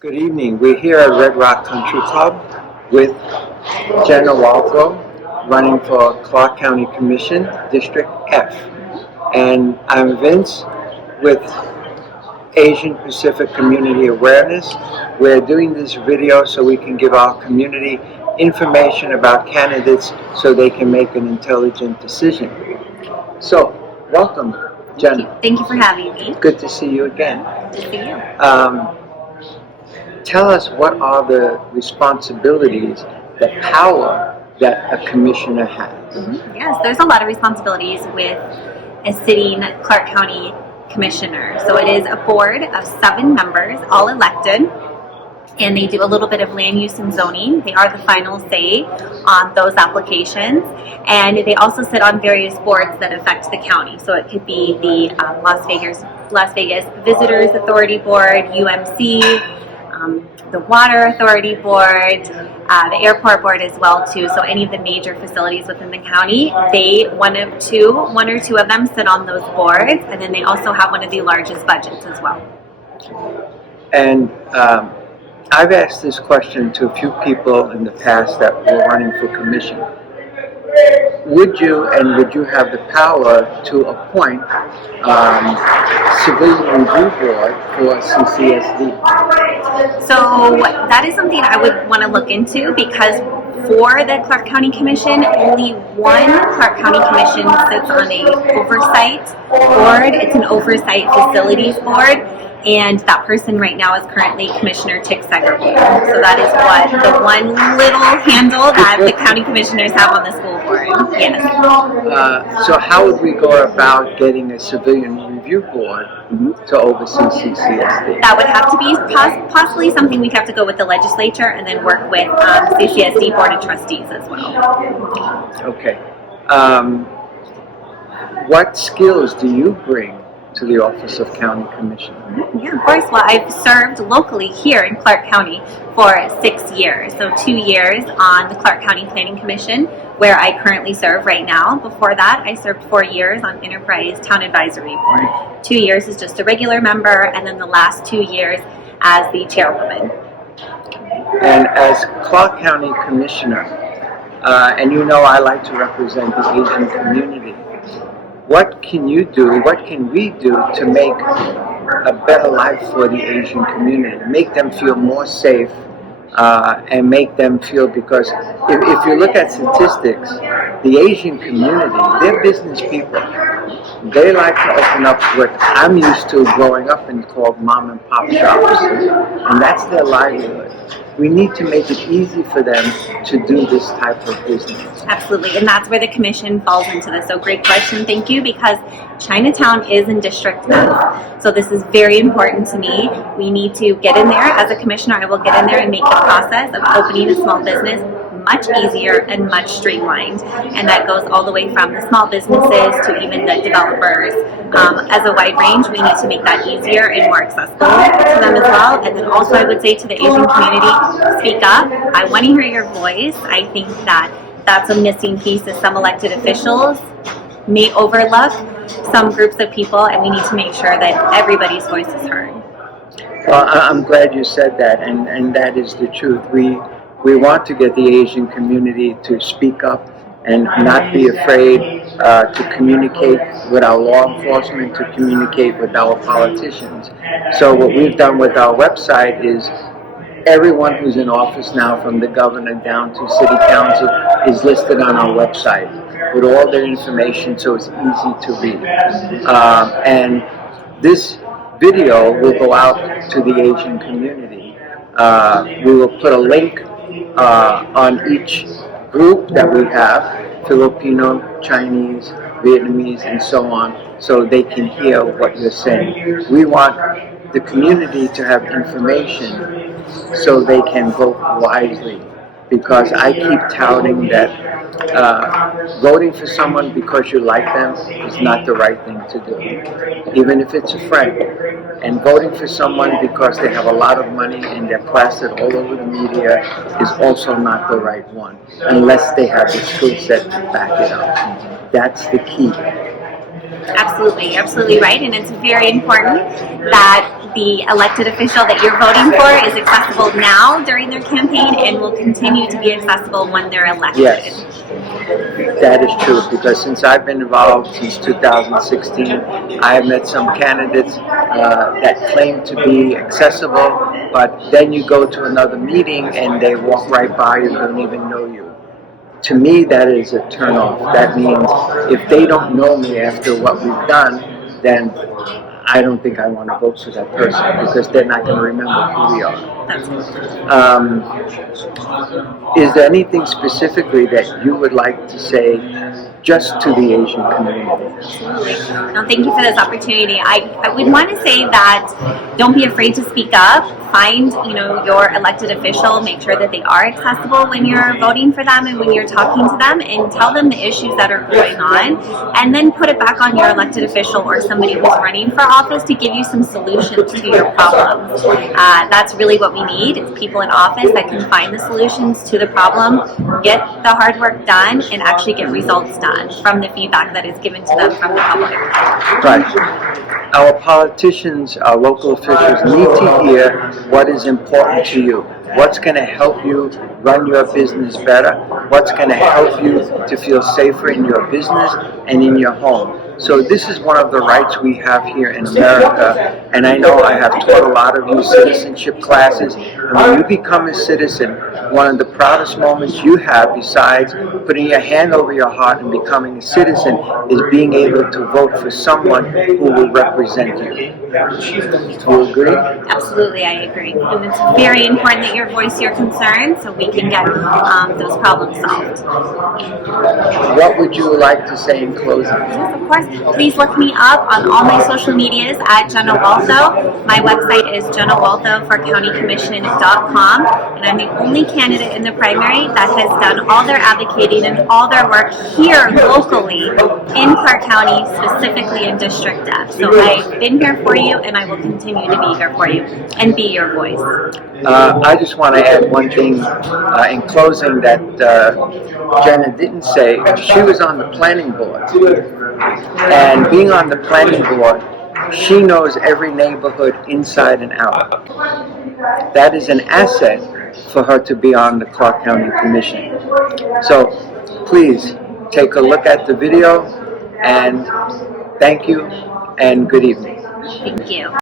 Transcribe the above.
Good evening. We're here at Red Rock Country Club with Jenna Waltho, running for Clark County Commission, District F. And I'm Vince with Asian Pacific Community Awareness. We're doing this video so we can give our community information about candidates so they can make an intelligent decision. So, welcome, Jenna. Thank you for having me. Good to see you again. Good to see you. Tell us, what are the responsibilities, the power that a commissioner has? Yes, there's a lot of responsibilities with a sitting Clark County commissioner. So it is a board of 7 members, all elected, and they do a little bit of land use and zoning. They are the final say on those applications, and they also sit on various boards that affect the county. So it could be the Las Vegas Visitors Authority Board, UMC, the Water Authority Board, the Airport Board as well too. So any of the major facilities within the county, one or two of them sit on those boards, and then they also have one of the largest budgets as well. And I've asked this question to a few people in the past that were running for commission. Would you have the power to appoint civilian review board for CCSD? So that is something I would want to look into, because for the Clark County Commission, only one Clark County Commission sits on a oversight board. It's an oversight facilities board, and that person right now is currently Commissioner Tick Seggerboard. So that is what the one little handle that the county commissioners have on the school board. Yes. So how would we go about getting a civilian review board to oversee CCSD? That would have to be possibly something we'd have to go with the legislature and then work with CCSD Board of Trustees as well. Okay. What skills do you bring to the office of county commissioner? Yeah, of course. Well, I've served locally here in Clark County for 6 years. So 2 years on the Clark County Planning Commission, where I currently serve right now. Before that, I served 4 years on Enterprise Town Advisory Board. 2 years as just a regular member, and then the last 2 years as the chairwoman. And as Clark County Commissioner, and you know I like to represent the Asian community, what can you do, what can we do to make a better life for the Asian community, make them feel more safe, and make them feel, because if you look at statistics, the Asian community, they're business people. They like to open up what I'm used to growing up in called mom and pop shops, and that's their livelihood. We need to make it easy for them to do this type of business. Absolutely, and that's where the commission falls into this. So great question, thank you, because Chinatown is in District F. So this is very important to me. We need to get in there. As a commissioner, I will get in there and make the process of opening a small business much easier and much streamlined. And that goes all the way from the small businesses to even the developers. As a wide range, we need to make that easier and more accessible to them as well. And then also I would say to the Asian community, speak up. I want to hear your voice. I think that that's a missing piece that some elected officials may overlook some groups of people, and we need to make sure that everybody's voice is heard. Well, I'm glad you said that, and that is the truth. We want to get the Asian community to speak up and not be afraid to communicate with our law enforcement, to communicate with our politicians. So what we've done with our website is everyone who's in office now, from the governor down to city council, is listed on our website with all their information, so it's easy to read. And this video will go out to the Asian community. We will put a link on each group that we have, Filipino, Chinese, Vietnamese, and so on, so they can hear what you're saying. We want the community to have information so they can vote wisely, because I keep touting that voting for someone because you like them is not the right thing to do, even if it's a friend. And voting for someone because they have a lot of money and they're plastered all over the media is also not the right one, unless they have the skill set to back it up. That's the key. Absolutely, absolutely right. And it's very important that the elected official that you're voting for is accessible now during their campaign and will continue to be accessible when they're elected. Yes, that is true, because since I've been involved since 2016, I have met some candidates that claim to be accessible, but then you go to another meeting and they walk right by you, don't even know you. To me, that is a turnoff. That means if they don't know me after what we've done, then I don't think I want to vote for that person, because they're not going to remember who we are. Is there anything specifically that you would like to say just to the Asian community? Absolutely. No, thank you for this opportunity. I would want to say that don't be afraid to speak up. Find, your elected official. Make sure that they are accessible when you're voting for them and when you're talking to them, and tell them the issues that are going on, and then put it back on your elected official or somebody who's running for office to give you some solutions to your problems. That's really what we need. It's people in office that can find the solutions to the problem, get the hard work done, and actually get results done from the feedback that is given to them from the public. Right. Our politicians, our local officials need to hear what is important to you. What's going to help you run your business better? What's going to help you to feel safer in your business and in your home? So this is one of the rights we have here in America, and I know I have taught a lot of you citizenship classes, and when you become a citizen, one of the proudest moments you have, besides putting your hand over your heart and becoming a citizen, is being able to vote for someone who will represent you. Do you agree? Absolutely, I agree. And it's very important that you voice your concerns so we can get those problems solved. What would you like to say in closing? Yes, of course. Please look me up on all my social medias at Jenna Waltho. My website is jennawaltho.countycommission.com, and I'm the only candidate in the primary that has done all their advocating and all their work here locally in Clark County, specifically in District F. So I've been here for you, and I will continue to be here for you and be your voice. I just want to add one thing in closing that Jenna didn't say. She was on the planning board, and being on the planning board, she knows every neighborhood inside and out. That is an asset for her to be on the Clark County Commission. So please take a look at the video, and thank you and good evening. Thank you.